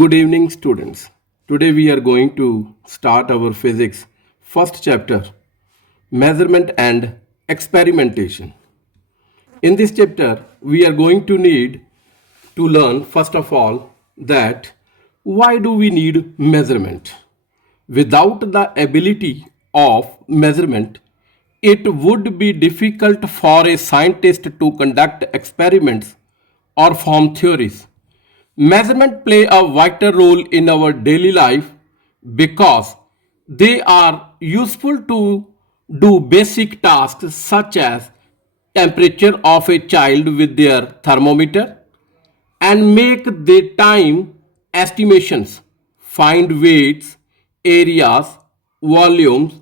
Good evening, students. Today we are going to start our physics first chapter, measurement and experimentation. In this chapter, we are going to need to learn first of all that why do we need measurement? Without the ability of measurement, it would be difficult for a scientist to conduct experiments or form theories. Measurement play a vital role in our daily life because they are useful to do basic tasks such as temperature of a child with their thermometer and make the time estimations, find weights, areas, volumes,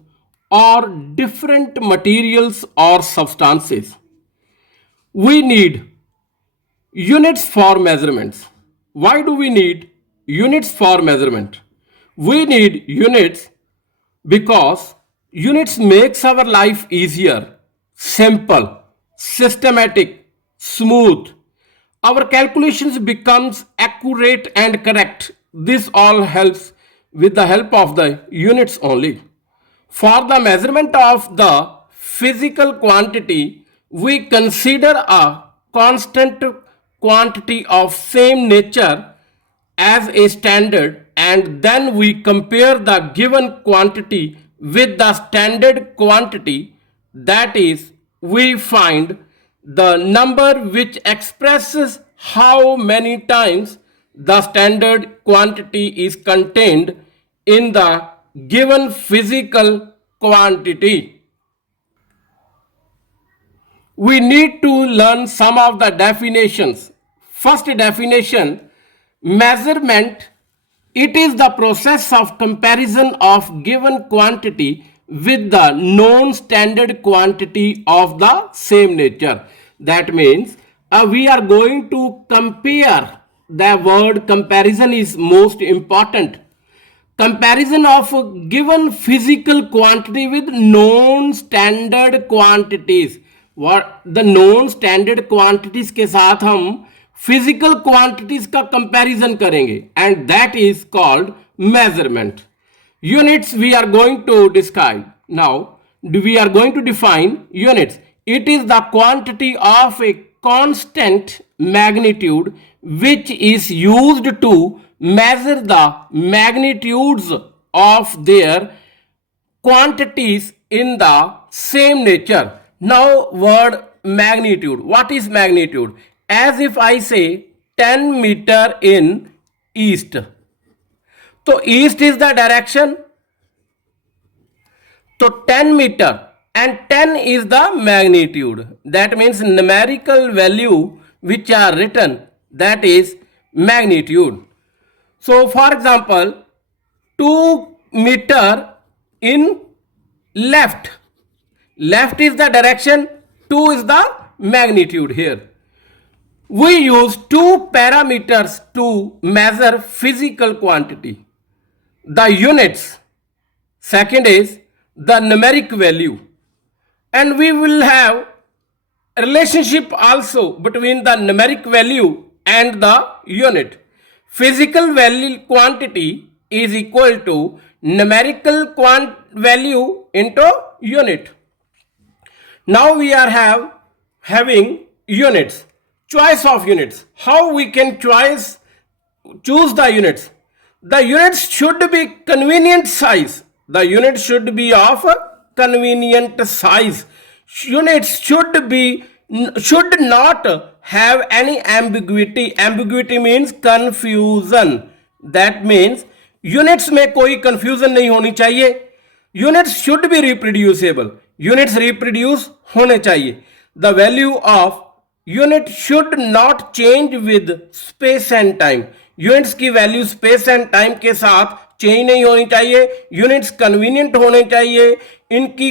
or different materials or substances. We need units for measurements. Why do we need units for measurement? We need units because units makes our life easier, simple, systematic, smooth. Our calculations becomes accurate and correct. This all helps with the help of the units only. For the measurement of the physical quantity, we consider a constant quantity of same nature as a standard, and then we compare the given quantity with the standard quantity. That is, we find the number which expresses how many times the standard quantity is contained in the given physical quantity. We need to learn some of the definitions. First definition, measurement. It is the process of comparison of given quantity with the known standard quantity of the same nature. That means we are going to compare. The word comparison is most important. Comparison of a given physical quantity with known standard quantities. What the known standard quantities के साथ हम physical quantities का comparison करेंगे, and that is called measurement. Units we are going to describe. Now we are going to define units. It is the quantity of a constant magnitude which is used to measure the magnitudes of their quantities in the same nature. Now word magnitude. What is magnitude? As if I say 10 meter in east. So east is the direction. So 10 meter and 10 is the magnitude. That means numerical value which are written, that is magnitude. So for example, 2 meter in left. Left is the direction, 2 is the magnitude here. We use two parameters to measure physical quantity. The units. Second is the numeric value. And we will have a relationship also between the numeric value and the unit. Physical value quantity is equal to numerical value into unit. Now we are having units. Choice of units. How we can choose the units? The units should be convenient size. The unit should be of convenient size. Units should not have any ambiguity. Ambiguity means confusion. That means units में कोई confusion नहीं होनी चाहिए. Units should be reproducible. Units reproduce होने चाहिए. The value of unit should not change with space and time. Units की value space and time के साथ चेंज नहीं होनी चाहिए. यूनिट्स कन्वीनियंट होने चाहिए. इनकी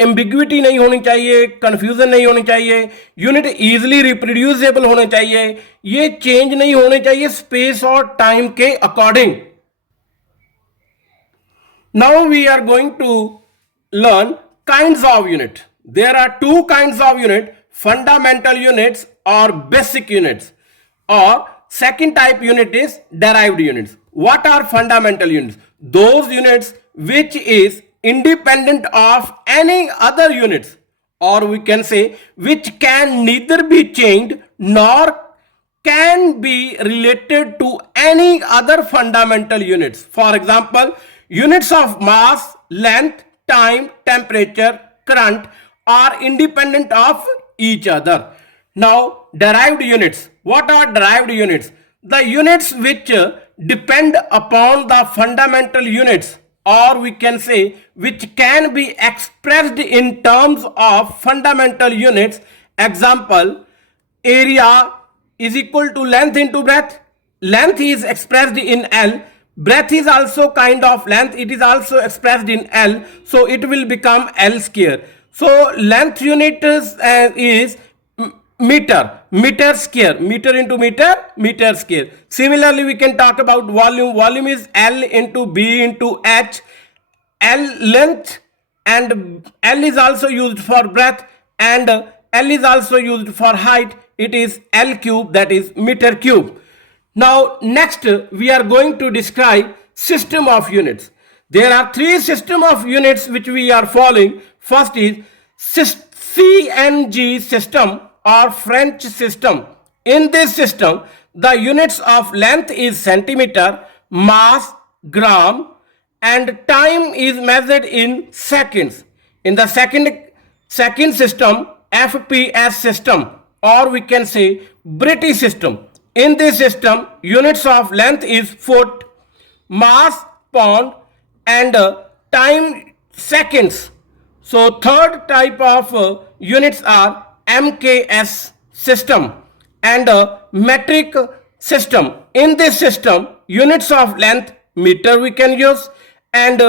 एम्बिग्विटी नहीं होनी चाहिए, कंफ्यूजन नहीं होनी चाहिए. यूनिट इजीली रिप्रोड्यूसेबल होने चाहिए. ये चेंज नहीं होने चाहिए स्पेस और टाइम के according. Now we are going to learn kinds of unit. There are two kinds of unit, fundamental units or basic units, or second type unit is derived units. What are fundamental units? Those units which is independent of any other units, or we can say which can neither be changed nor can be related to any other fundamental units. For example, units of mass, length, time, temperature, current are independent of each other. Now, derived units. What are derived units? The units which depend upon the fundamental units, or we can say which can be expressed in terms of fundamental units. Example, area is equal to length into breadth. Length is expressed in L. Breadth is also kind of length. It is also expressed in L. So it will become L square. So length unit is meter. Meter square. Meter into meter. Meter square. Similarly, we can talk about volume. Volume is L into B into H. L length, and L is also used for breadth, and L is also used for height. It is L cube, that is meter cube. Now next we are going to describe system of units. There are three system of units which we are following. First is CNG system or French system. In this system, the units of length is centimeter, mass gram, and time is measured in seconds. In the second system, FPS system, or we can say British system. In this system, units of length is foot, mass pound, and time seconds. So third type of units are MKS system and metric system. In this system, units of length meter we can use, and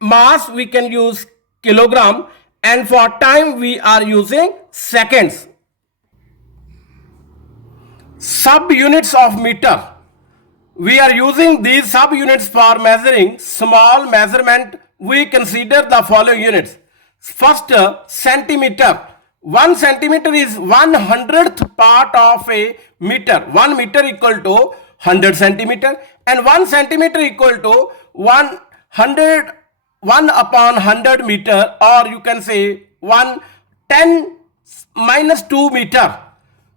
mass we can use kilogram, and for time we are using seconds. Subunits of meter. We are using these subunits for measuring small measurement. We consider the following units. First, centimeter. 1 centimeter is 1/100th part of a meter. 1 meter equal to 100 centimeter, and 1 centimeter equal to 1 upon 100 meter, or you can say 10 minus 2 meter.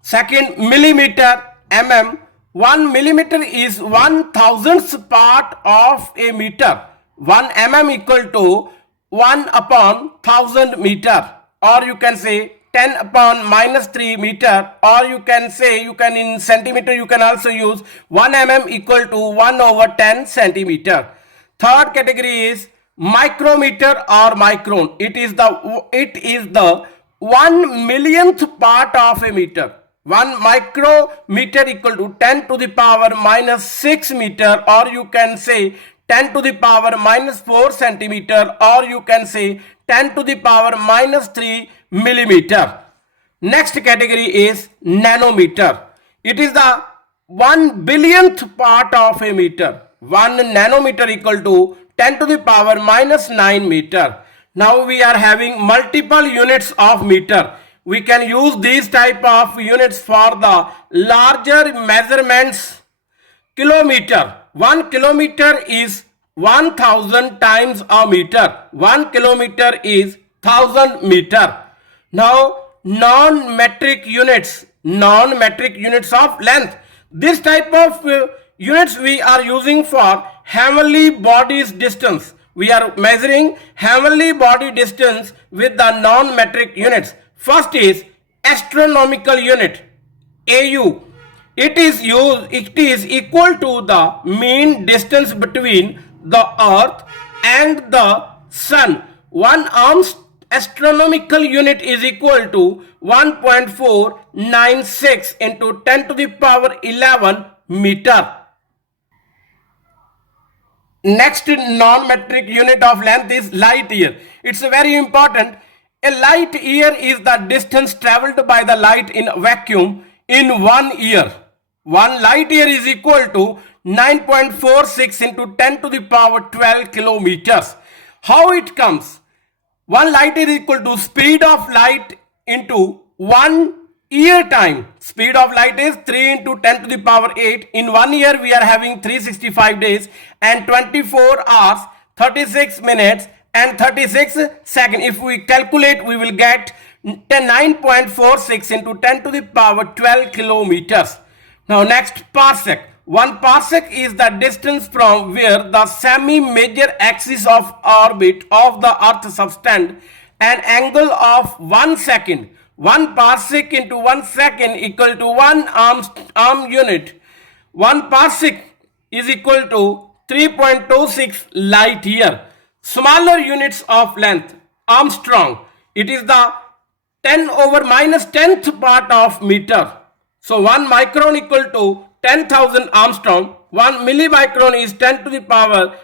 Second, millimeter, mm. 1 millimeter is 1,000th part of a meter. 1 mm equal to 1 upon 1000 meter, or you can say 10 upon minus 3 meter, or you can say, you can in centimeter you can also use 1 mm equal to 1 over 10 centimeter. Third category is micrometer or micron. It is the 1 millionth part of a meter. 1 micrometer equal to 10 to the power minus 6 meter, or you can say 10 to the power minus 4 centimeter, or you can say 10 to the power minus 3 millimeter. Next category is nanometer. It is the 1 billionth part of a meter. 1 nanometer equal to 10 to the power minus 9 meter. Now we are having multiple units of meter. We can use these type of units for the larger measurements. Kilometer. 1 kilometer is 1000 times a meter. 1 kilometer is 1000 meter. Now non-metric units of length. This type of units we are using for heavenly bodies distance. We are measuring heavenly body distance with the non-metric units. First is astronomical unit, AU. It is equal to the mean distance between the earth and the sun. 1 ounce astronomical unit is equal to 1.496 into 10 to the power 11 meter. Next non-metric unit of length is light year. It's very important. A light year is the distance traveled by the light in a vacuum in 1 year. 1 light year is equal to 9.46 into 10 to the power 12 kilometers. How it comes? 1 light year is equal to speed of light into 1 Year time, speed of light is 3 into 10 to the power 8. In 1 year, we are having 365 days and 24 hours, 36 minutes and 36 seconds. If we calculate, we will get 9.46 into 10 to the power 12 kilometers. Now next, parsec. 1 parsec is the distance from where the semi-major axis of orbit of the earth subtend an angle of 1 second. 1 parsec into 1 second equal to 1 arm unit. 1 parsec is equal to 3.26 light year. Smaller units of length, Armstrong. It is the 10 over minus 10th part of meter. So 1 micron equal to 10,000 Armstrong. 1 millimicron is 10 to the power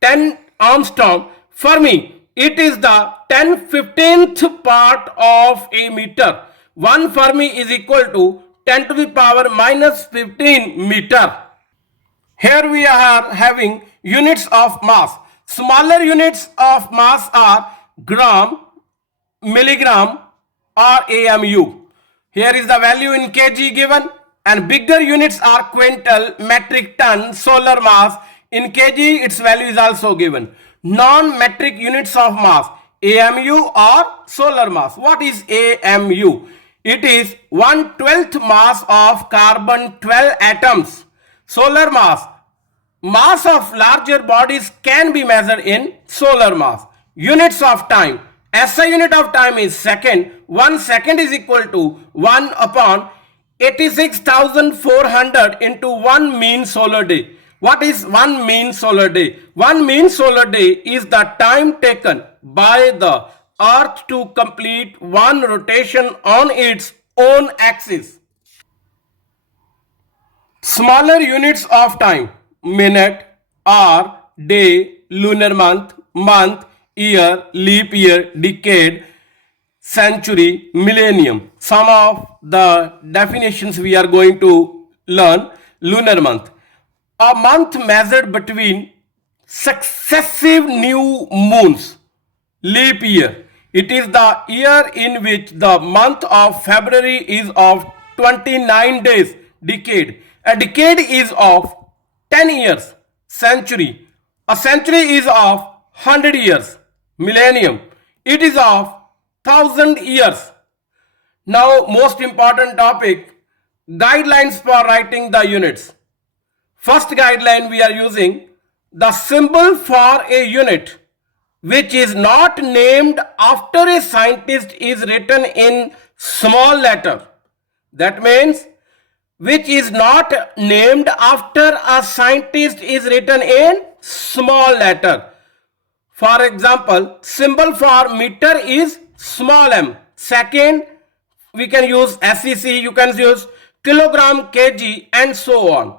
10 Armstrong. Fermi, it is the 10/15th part of a meter. 1 Fermi is equal to 10 to the power minus 15 meter. Here we are having units of mass. Smaller units of mass are gram, milligram or AMU. Here is the value in kg given, and bigger units are quintal, metric ton, solar mass. In kg its value is also given. Non-metric units of mass, AMU or solar mass. What is AMU? It is 1/12th mass of carbon 12 atoms. Solar mass, mass of larger bodies can be measured in solar mass. Units of time, SI unit of time is second. 1 second is equal to 1 upon 86,400 into 1 mean solar day. What is 1 mean solar day? 1 mean solar day is the time taken by the earth to complete one rotation on its own axis. Smaller units of time, minute, hour, day, lunar month, year, leap year, decade, century, millennium. Some of the definitions we are going to learn. Lunar month, a month measured between successive new moons. Leap year, it is the year in which the month of February is of 29 days. Decade, a decade is of 10 years. Century, a century is of 100 years. Millennium, it is of 1000 years. Now most important topic, guidelines for writing the units. First guideline we are using, the symbol for a unit which is not named after a scientist is written in small letter. That means which is not named after a scientist is written in small letter. For example, symbol for meter is small m. Second, we can use SEC, you can use kilogram, kg and so on.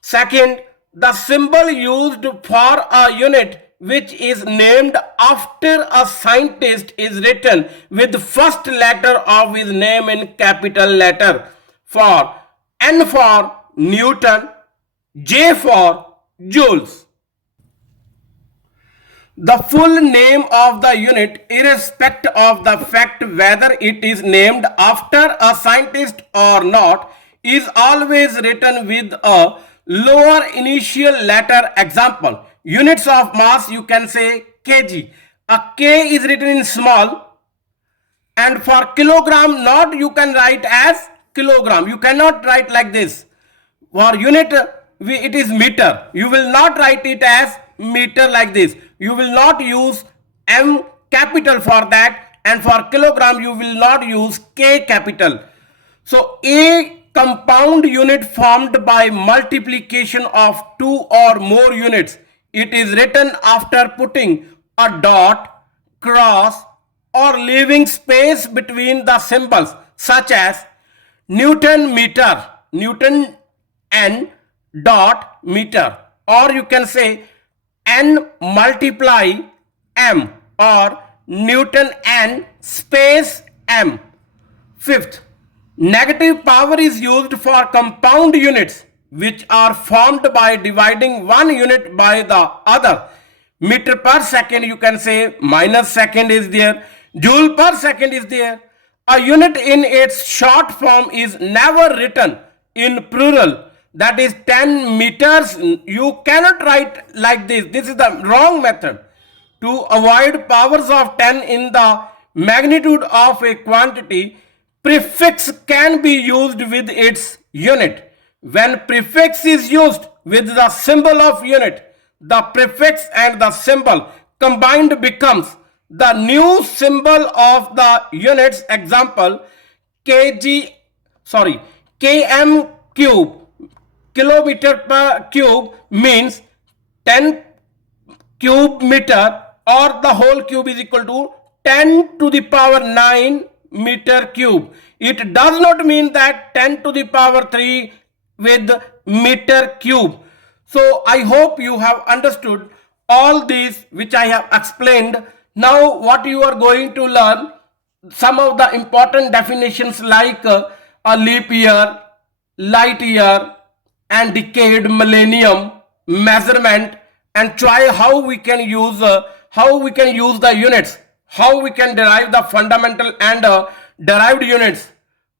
Second, the symbol used for a unit which is named after a scientist is written with the first letter of his name in capital letter. For N for Newton, J for joules. The full name of the unit, irrespective of the fact whether it is named after a scientist or not, is always written with a lower initial letter. Example, units of mass, you can say kg. A K is written in small, and for kilogram not you can write as kilogram. You cannot write like this. For unit it is meter. You will not write it as meter like this. You will not use M capital for that, and for kilogram you will not use K capital. So a compound unit formed by multiplication of 2 or more units, it is written after putting a dot, cross or leaving space between the symbols, such as Newton meter, Newton N dot meter, or you can say N multiply M or Newton N space M. Fifth, negative power is used for compound units which are formed by dividing one unit by the other. Meter per second, you can say minus second is there. Joule per second is there. A unit in its short form is never written in plural. That is 10 meters. You cannot write like this. This is the wrong method. To avoid powers of 10 in the magnitude of a quantity, prefix can be used with its unit. When prefix is used with the symbol of unit, the prefix and the symbol combined becomes the new symbol of the units. Example, km cube, kilometer per cube, means 10 cube meter, or the whole cube is equal to 10 to the power 9 meter cube. It does not mean that 10 to the power 3 with meter cube. So I hope you have understood all these which I have explained. Now what you are going to learn, some of the important definitions like a leap year, light year, and decade, millennium, measurement, and try how we can use the units, how we can derive the fundamental and derived units.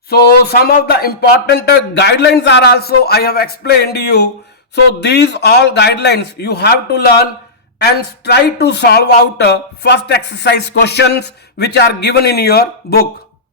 So some of the important guidelines are also I have explained to you. So these all guidelines you have to learn and try to solve out first exercise questions which are given in your book.